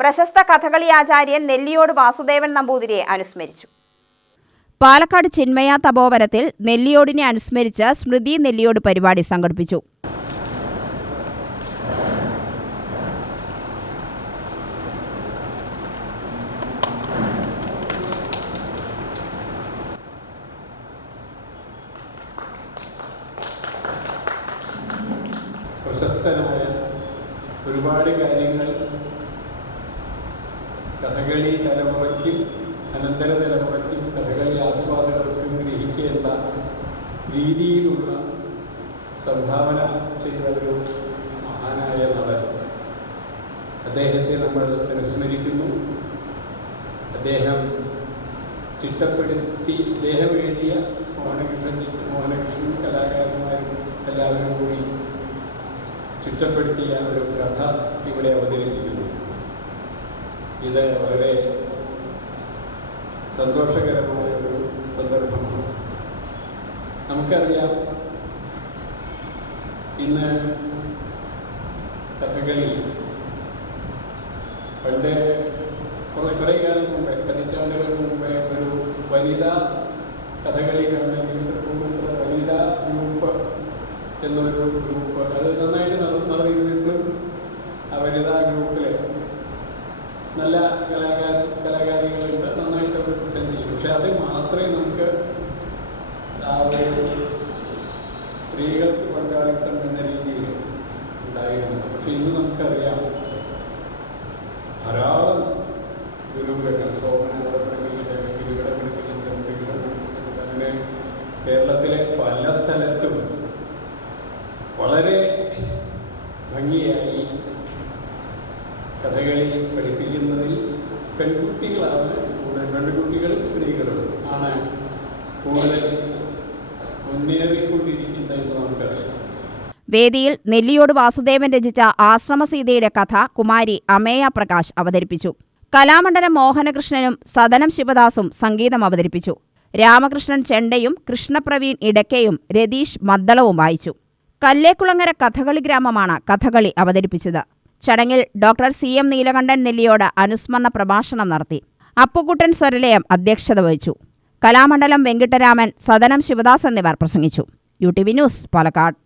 പ്രശസ്ത കഥകളി ആചാര്യൻ നെല്ലിയോട് വാസുദേവൻ നമ്പൂതിരിയെ അനുസ്മരിച്ചു പാലക്കാട് ചിന്മയ തപോവനത്തിൽ നെല്ലിയോടിനെ അനുസ്മരിച്ച് സ്മൃതി നെല്ലിയോട് പരിപാടി സംഘടിപ്പിച്ചു പ്രശസ്തനായ ഒരുപാട് കാര്യങ്ങൾ കഥകളി തലമുറയ്ക്കും അനന്തര തലമുറയ്ക്കും കഥകളി ആസ്വാദകർക്കും ഗ്രഹിക്കേണ്ട രീതിയിലുള്ള സംഭാവന ചെയ്ത ഒരു മഹാനായ നടൻ അദ്ദേഹത്തെ നമ്മൾ അനുസ്മരിക്കുന്നു അദ്ദേഹം ചിട്ടപ്പെടുത്തി അദ്ദേഹം എഴുതിയ മോഹനകൃഷ്ണൻ മോഹനകൃഷ്ണൻ കലാകാരന്മാരും എല്ലാവരും കൂടി ചിട്ടപ്പെടുത്തിയ ഒരു കഥ ഇവിടെ അവതരിപ്പിക്കുന്നു ഇത് വളരെ സന്തോഷകരമായ ഒരു സന്ദർഭമാണ് നമുക്കറിയാം ഇന്ന് കഥകളി പണ്ട് കുറെ കുറെ കാലം മുമ്പേ പതിറ്റാണ്ടുകൾ മുമ്പേ ഒരു വനിതാ കഥകളി കാണണമെങ്കിൽ വനിതാ ഗ്രൂപ്പ് എന്നൊരു ഗ്രൂപ്പ് അത് നന്നായിട്ട് നടന്നു നടന്നിരുന്നിട്ടും ആ വനിതാ ഗ്രൂപ്പിൽ നല്ല കലാകാര കലാകാരികളുണ്ട് നന്നായിട്ട് അവർ പ്രസന്റ് ചെയ്യും പക്ഷെ അത് മാത്രമേ നമുക്ക് ആ ഒരു സ്ത്രീകൾക്ക് പങ്കാളിത്തം എന്ന രീതിയിൽ ഉണ്ടായിരുന്നു പക്ഷെ ഇന്ന് നമുക്കറിയാം ധാരാളം ഗുരുവിടങ്ങൾ സോമനയുടെ അങ്ങനെ കേരളത്തിലെ പല സ്ഥലത്തും വളരെ ഭംഗിയായി കഥകളി പഠിപ്പിക്കുന്നതിൽ പെൺകുട്ടികളാണ് കൂടുതൽ പെൺകുട്ടികളും സ്ത്രീകളും ആണ് കൂടുതൽ മുന്നേറിക്കൊണ്ടിരിക്കുന്നത് എന്ന് നമുക്കറിയാം വേദിയിൽ നെല്ലിയോട് വാസുദേവൻ രചിച്ച ആശ്രമസീതയുടെ കഥ കുമാരി അമേയ പ്രകാശ് അവതരിപ്പിച്ചു കലാമണ്ഡലം മോഹനകൃഷ്ണനും സദനം ശിവദാസും സംഗീതം അവതരിപ്പിച്ചു രാമകൃഷ്ണൻ ചെണ്ടയും കൃഷ്ണപ്രവീൺ ഇടക്കയും രതീഷ് മദ്ദളവും വായിച്ചു കല്ലേക്കുളങ്ങര കഥകളി ഗ്രാമമാണ് കഥകളി അവതരിപ്പിച്ചത് ചടങ്ങിൽ doctor C M Neelakandan Nelliyode അനുസ്മരണ പ്രഭാഷണം നടത്തി അപ്പുകുട്ടൻ സ്വരലയം അധ്യക്ഷത വഹിച്ചു കലാമണ്ഡലം വെങ്കിട്ടരാമൻ സദനം ശിവദാസ് എന്നിവർ പ്രസംഗിച്ചു U T V news Palakkad